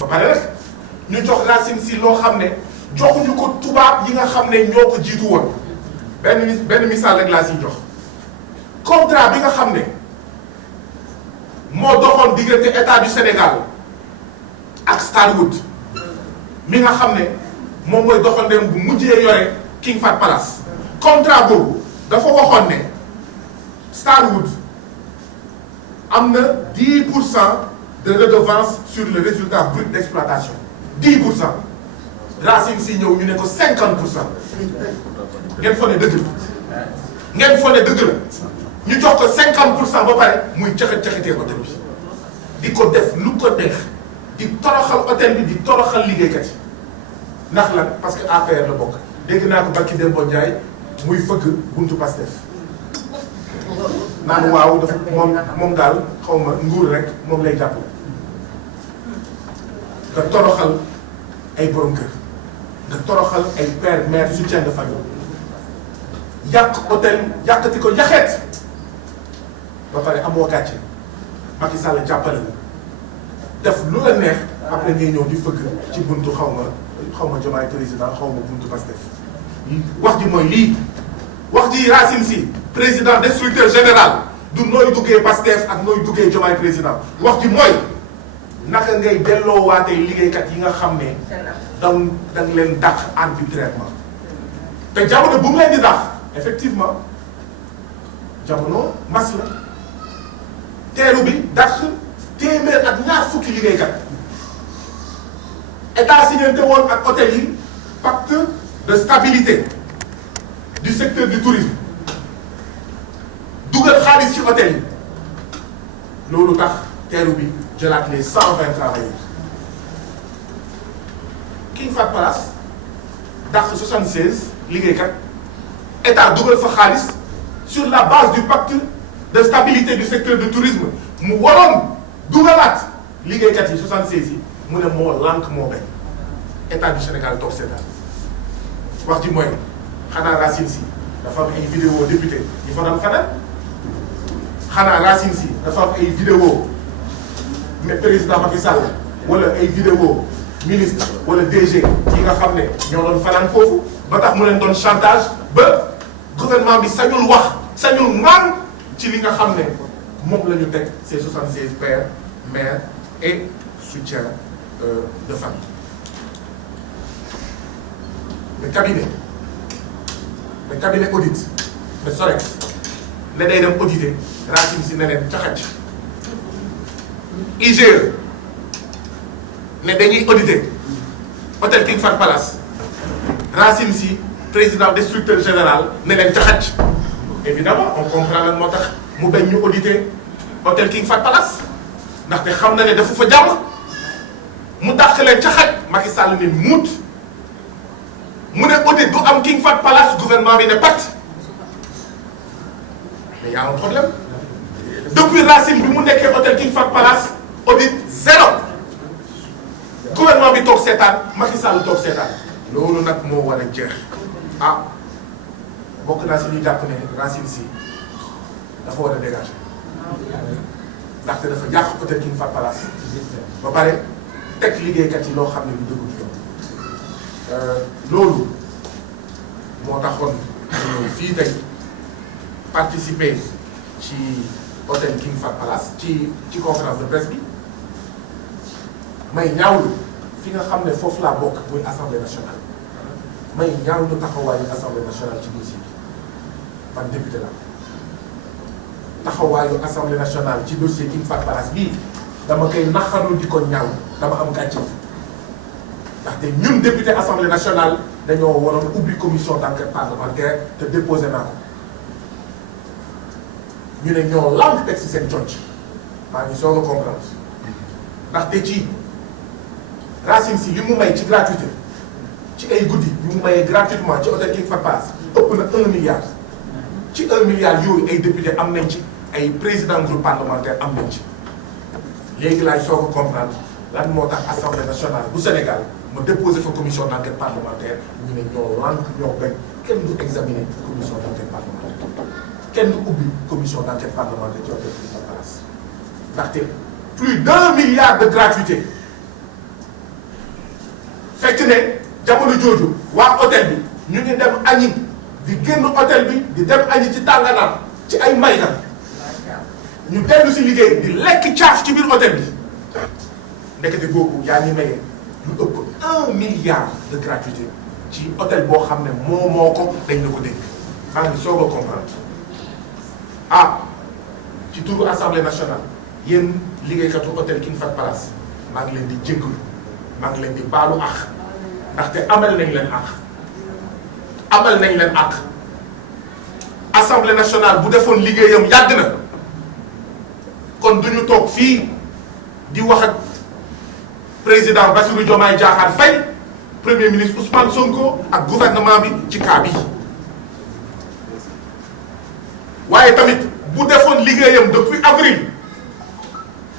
ba pare rek ñu jox Racine Sy loo xam ne joxuñu ko tubaab yi nga xam ne ñoo ko jiitu woon benn misaal rek laa siy jox contrat bi nga xam ne moo doxoon diggante état du Sénégal ak Starwood mi nga xam ne moom mooy doxandéem bu mujjee yore King Fahd Palace contrat boobu dafa waxoon ne Starwood am na 10% de redevance sur le résultat brut d'exploitation 10%. Racine Sy ñëw ñu ne ko 50%. ngeen foog ne dëgg la ngeen foog ne dëgg la ñu jox ko 50% ba pare muy caxat-caxatee hôtel bi di ko def lu ko neex di toroxal hôtel bi di toroxal liggéeykat yi ndax lan parce que APR la bokk dégg naa ko barki Demba Ndiaye muy fëgg buntu Pastef naan waaw dafa moom daal xaw ma nguur rek moom lay jàppale nga toroxal ay borom kër nga toroxal ay père mère soutien de famille yàq hôtel yàqati ko yaxeet ba pare amoo gàcce Macky Sall jàppale la def lu la neex après ngay ñëw di fëgg ci buntu xaw ma Diomaye président xaw ma buntu Pastef wax ji mooy lii wax ji Racine Sy président destructeur général du nooy duggee Pastef ak nooy duggee Diomaye président wax ji mooy naka ngay delloowaatee liggéeykat yi nga xam ne dang leen dàq arbitrairement te jamono bu mu leen di dàq effectivement jamono mas la teeru bi dàq téeméer ak ñaar fukki liggéeykat état signante woon ak hôtel yi pacte de stabilité du secteur du tourisme dugal xaalis ci hôtel yi loolu tax teeru bi jëlaat les 120 travailleurs King Fahd Palace dàq 76 liggéeykat état dugal fa xaalis sur la base du pacte de stabilité du secteur du tourisme mu waroon dugalaat liggéeykat yi 76 yi mu ne moo lànk moo bañ état du Sénégal toog seetaan wax ji mooy xanaa Racine Sy dafa am ay vidéo député yi fa doon feneen xanaa Racine Sy dafa am ay vidéo mais président Macky Sall wala ay vidéo ministre wala DG yi nga xam ne ñoo doon fanaan foofu ba tax mu leen doon chantage ba gouvernement bi sañul wax sañul ŋaan ci li nga xam ne moom la ñu teg ces 76 pères mères et soutien de famille. le cabinet audit le SOREX ne day dem auditer Racine Sy ne leen caxaj IGE ne dañuy auditer hôtel King Fahd Palace Racine Sy président destructeur général ne leen caxaj évidemment on comprend lan moo tax mu bañ ñu auditer hôtel King Fahd Palace ndaxte xam na ne dafa fa jàmm mu dàq leen caxaj Macky Sall ne muut mu ne audit du am King Fahd Palace gouvernement bi ne pat mais y a un problème depuis Racine bi mu nekkee hôtel King Fahd Palace audit zéro gouvernement bi toog seetaan Macky Sall toog seetaan loolu nag moo war a jeex ah bokk naa si ñu jàpp ne Racine Sy dafa war a dégager ndaxte dafa yàq hôtel King Fahd Palace ba pare teg liggéeykat yi loo xam ne lu dëggu ci yoon loolu moo taxoon fii tey participer ci hôtel King Fahd Palace ci conférence de presse bi may ñaawlu fi nga xam ne foofu laa bokk muy assemblée nationale may ñaawlu taxawaayu assemblée nationale ci dossier bi man député la taxawaayu assemblée nationale ci dossier King Fahd Palace bii dama koy naxarlu di ko ñaaw dama am gàcce ndaxte ñun député assemblée nationale dañoo waroon ubbi commission d'enquête parlementaire te déposé naa ko ñu ne ñoo lànk teg si seen conc maa ngi soog a comprendre ndaxte ci Racine Sy li mu may ci gratuité ci ay guddi li mu mayee gratuitement ci hôtel King Fahd Palace ëpp na 1 milliard ci 1 milliard yooyu ay député am nañ ci ay président groupe parlementaire am nañ ci léegi laay soog a comprendre lan moo tax assemblée nationale bu Sénégal ma déposé fa commission d'enquête parlementaire ñu ne ñoo lànk ñoo bañ kenn du examiner commission d'enquête parlementaire kenn du ubbi commission d'enquête parlementaire ci hôtel King Fahd Palace ndaxte plus d'1 milliard de gratuité fekk ne jamono jooju waa hôtel bi ñu ngi dem añi di génn hôtel bi di dem añi ci tànganaan ci ay maygan ñu dellu si liggéey di lekk caaf ci biir hôtel bi ndekete boobu yaa ngi maye lu ëpp 1 milliard de gratuité ci hôtel boo xam ne moo ko dañ la ko dégg maa ngi soog a comprendre ah ci turu assemblée nationale yéen liggéeykatu hôtel King Fahd Palace maa ngi leen di jéggalu maa ngi leen di baalu àq ndaxte amal nañ leen àq assemblée nationale bu defoon liggéeyam yàgg na kon duñu toog fii di wax ak président Bassirou Diomaye Diakhar Faye premier ministre Ousmane Sonko ak gouvernement bi ci cas bi waaye tamit bu defoon liggéeyam depuis avril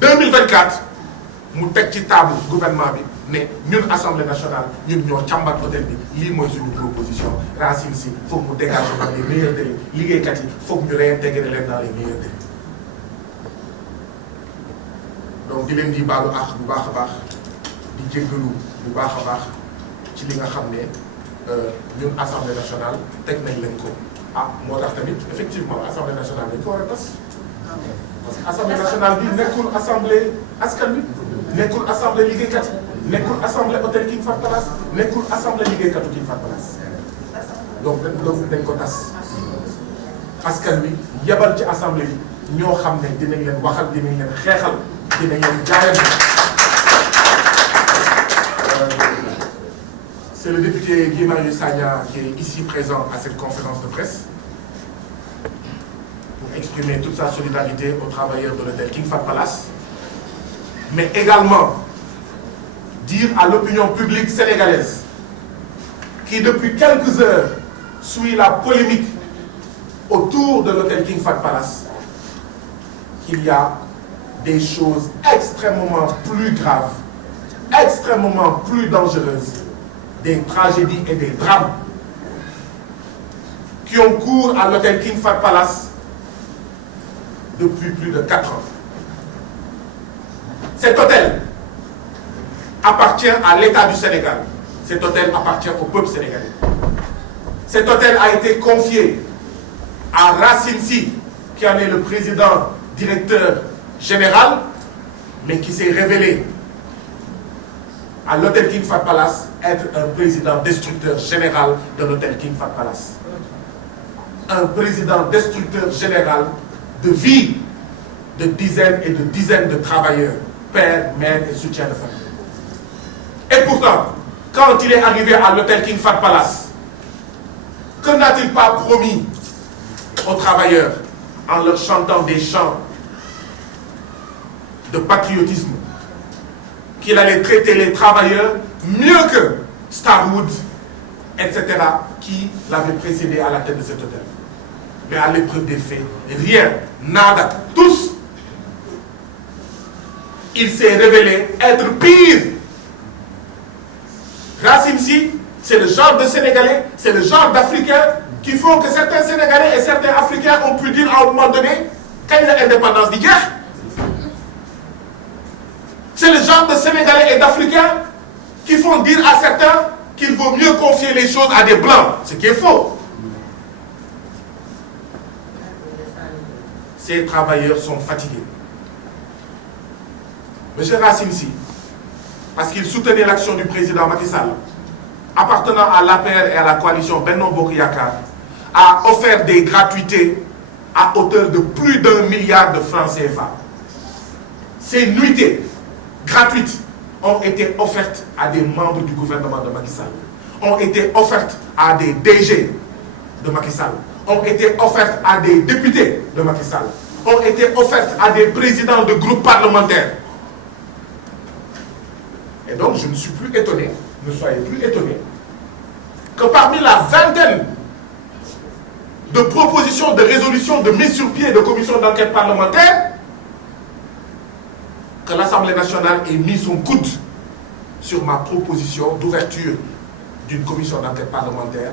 2024 mu teg ci table gouvernement bi ne ñun assemblée nationale ñun ñoo càmbar hôtel bi lii mooy suñu proposition Racine Sy foog mu dégager dans les meilleurs délais liggéeykat yi foog ñu réintégrer leen dans les meilleurs délais donc di leen di baalu àq bu baax a baax di jéggalu bu baax a baax ci li nga xam ne ñun assemblée nationale teg nañ leen ko moo tax tamit effectivement assemblée nationale dañ ko war a tas parce que assemblée nationale bi nekkul assemblée askan bi nekkul assemblée liggéeykat nekkul assemblée hôtel King Fahd Palace nekkul assemblée liggéeykatu King Fahd Palace donc dañ ko tas askan bi yebal ci assemblée bi ñoo xam ne dinañ leen waxal dinañ leen xeexal dinañ leen jaayal. C'est le député Guy Marius Sagna qui est ici présent à cette conférence de presse pour exprimer toute sa solidarité aux travailleurs de l'hôtel King Fahd Palace, mais également dire à l'opinion publique sénégalaise qui depuis quelques heures suit la polémique autour de l'hôtel King Fahd Palace qu'il y a des choses extrêmement plus graves, extrêmement plus dangereuses, des tragédies et des drames qui ont cours à l'hôtel King Fahd Palace depuis plus de 4 ans. Cet hôtel appartient à l'État du Sénégal. Cet hôtel appartient au peuple sénégalais. Cet hôtel a été confié à Racine Sy, qui en est le président directeur général, mais qui s'est révélé à l'hôtel King Fahd Palace être un président destructeur général de l'hôtel King Fahd Palace. Un président destructeur général de vie de dizaines et de dizaines de travailleurs, pères, mères et soutiens de famille. Et pourtant, quand il est arrivé à l'hôtel King Fahd Palace, que n'a-t-il pas promis aux travailleurs en leur chantant des chants de patriotisme, qu'il allait traiter les travailleurs mieux que Starwood, etc., qui l'avaient précédé à la tête de cet hôtel. Mais à l'épreuve des faits, rien, nada, tous, il s'est révélé être pire. Racine Sy, c'est le genre de Sénégalais, c'est le genre d'Africains qui font que certains Sénégalais et certains Africains ont pu dire à un moment donné, quand il y a l'indépendance du guerre, c'est le genre de Sénégalais et d'Africains qui font dire à certains qu'il vaut mieux confier les choses à des Blancs, ce qui est faux. Ces travailleurs sont fatigués. Monsieur Racine Sy, parce qu'il soutenait l'action du président Macky Sall, appartenant à l'APR et à la coalition Benno Bokk Yakaar, a offert des gratuités à hauteur de plus d'1 milliard de francs CFA. Ces nuitées gratuites ont été offertes à des membres du gouvernement de Macky Sall, ont été offertes à des DG de Macky Sall, ont été offertes à des députés de Macky Sall, ont été offertes à des présidents de groupes parlementaires. Et donc je ne suis plus étonné, ne soyez plus étonnés, que parmi la vingtaine de propositions de résolution de mise sur pied de commissions d'enquête parlementaire, que l'Assemblée nationale ait mis son coude sur ma proposition d'ouverture d'une commission d'enquête parlementaire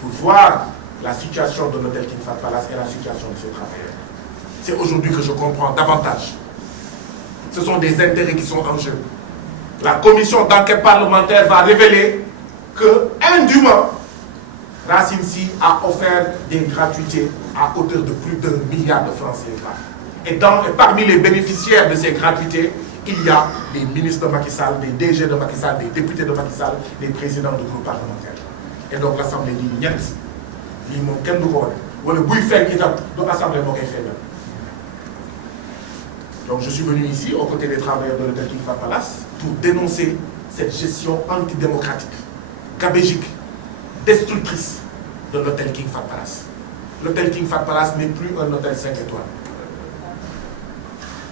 pour voir la situation de l'hôtel King Fahd Palace et la situation de ces travailleurs. C'est aujourd'hui que je comprends davantage. Ce sont des intérêts qui sont en jeu. La commission d'enquête parlementaire va révéler que, indûment, Racine Sy a offert des gratuités à hauteur de plus d'1 milliard de francs CFA. Et parmi les bénéficiaires de ces gratuités, il y a des ministres de Macky Sall, des DG de Macky Sall, des députés de Macky Sall, des présidents de groupes parlementaires. Et donc l'Assemblée dit « Niet ». Lii moom kenn du ko wane wala buy feeñ itam du Assemblée moo koy feeñal. Donc je suis venu ici aux côtés des travailleurs de l'hôtel King Fahd Palace pour dénoncer cette gestion antidémocratique, gabégique, destructrice de l'hôtel King Fahd Palace. L'hôtel King Fahd Palace n'est plus un hôtel 5 étoiles.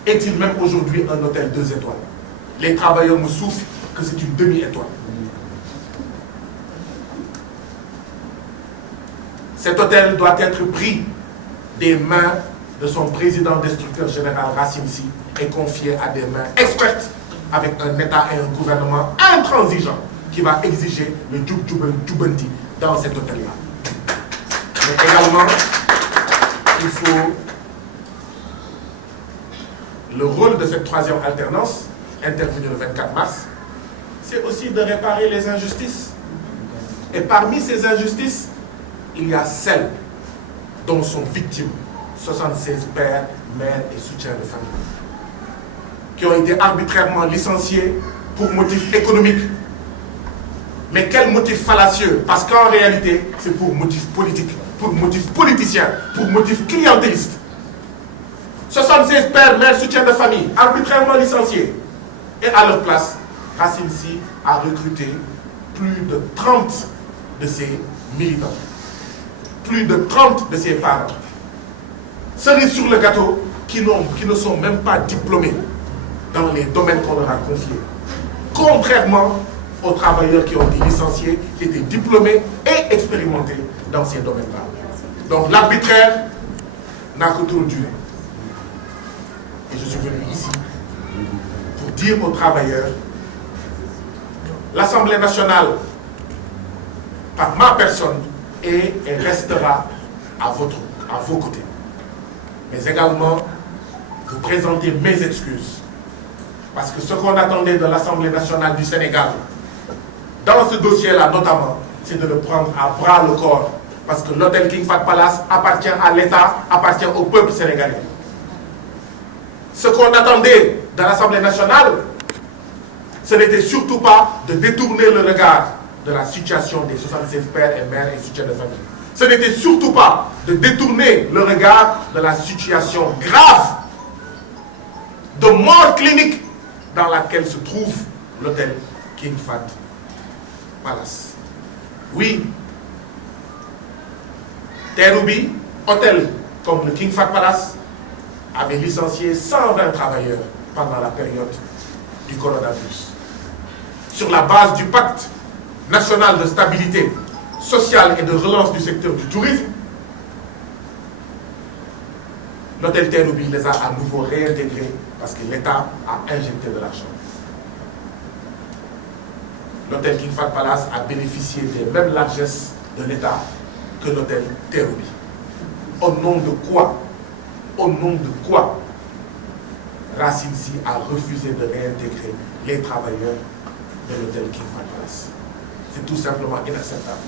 Est-il même aujourd'hui un hôtel 2 étoiles? Les travailleurs me souffrent que c'est une demi-étoile. Cet hôtel doit être pris des mains de son président destructeur général Racine Sy et confié à des mains expertes avec un État et un gouvernement intransigeant qui va exiger le Djoubenti dans cet hôtel-là. Mais également, il faut le rôle de cette troisième alternance, intervenue le 24 mars, c'est aussi de réparer les injustices. Et parmi ces injustices, il y a celles dont sont victimes 76 pères, mères et soutiens de famille qui ont été arbitrairement licenciés pour motifs économiques. Mais quel motif fallacieux? Parce qu'en réalité, c'est pour motifs politiques, pour motifs politiciens, pour motifs clientélistes. 76 pères, mères, soutiens de famille, arbitrairement licenciés. Et à leur place, Racine Sy a recruté plus de 30 de ses militants. Plus de 30 de ses parents. Cerise sur le gâteau, qui ne sont même pas diplômés dans les domaines qu'on leur a confiés. Contrairement aux travailleurs qui ont été licenciés, qui étaient diplômés et expérimentés dans ces domaines-là. Donc l'arbitraire n'a que trop duré. Et je suis venu ici pour dire aux travailleurs, l'Assemblée nationale, par ma personne, et restera à vos côtés. Mais également, vous présenter mes excuses. Parce que ce qu'on attendait de l'Assemblée nationale du Sénégal, dans ce dossier-là notamment, c'est de le prendre à bras le corps. Parce que l'hôtel King Fahd Palace appartient à l'État, appartient au peuple sénégalais. Ce qu'on attendait de l'Assemblée nationale, ce n'était surtout pas de détourner le regard de la situation des 76 pères et mères et soutiens de famille. Ce n'était surtout pas de détourner le regard de la situation grave de mort clinique dans laquelle se trouve l'hôtel King Fahd Palace. Oui, Terrou-Bi, hôtel comme le King Fahd Palace, avait licencié 120 travailleurs pendant la période du coronavirus. Sur la base du pacte national de stabilité sociale et de relance du secteur du tourisme, l'hôtel Terrou-Bi les a à nouveau réintégrés parce que l'État a injecté de l'argent. L'hôtel King Fahd Palace a bénéficié des mêmes largesses de l'État que l'hôtel Terrou-Bi. Au nom de quoi Racine Sy a refusé de réintégrer les travailleurs de l'hôtel King Fahd Palace? C'est tout simplement inacceptable.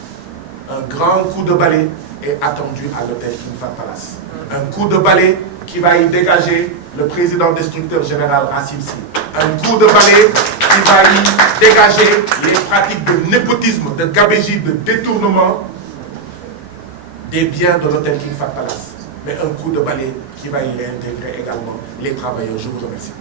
Un grand coup de balai est attendu à l'hôtel King Fahd Palace. Un coup de balai qui va y dégager le président destructeur général Racine Sy. Un coup de balai qui va y dégager les pratiques de népotisme, de gabegie, de détournement des biens de l'hôtel King Fahd Palace. Mais un coup de balai qui va y réintégrer également les travailleurs. Je vous remercie.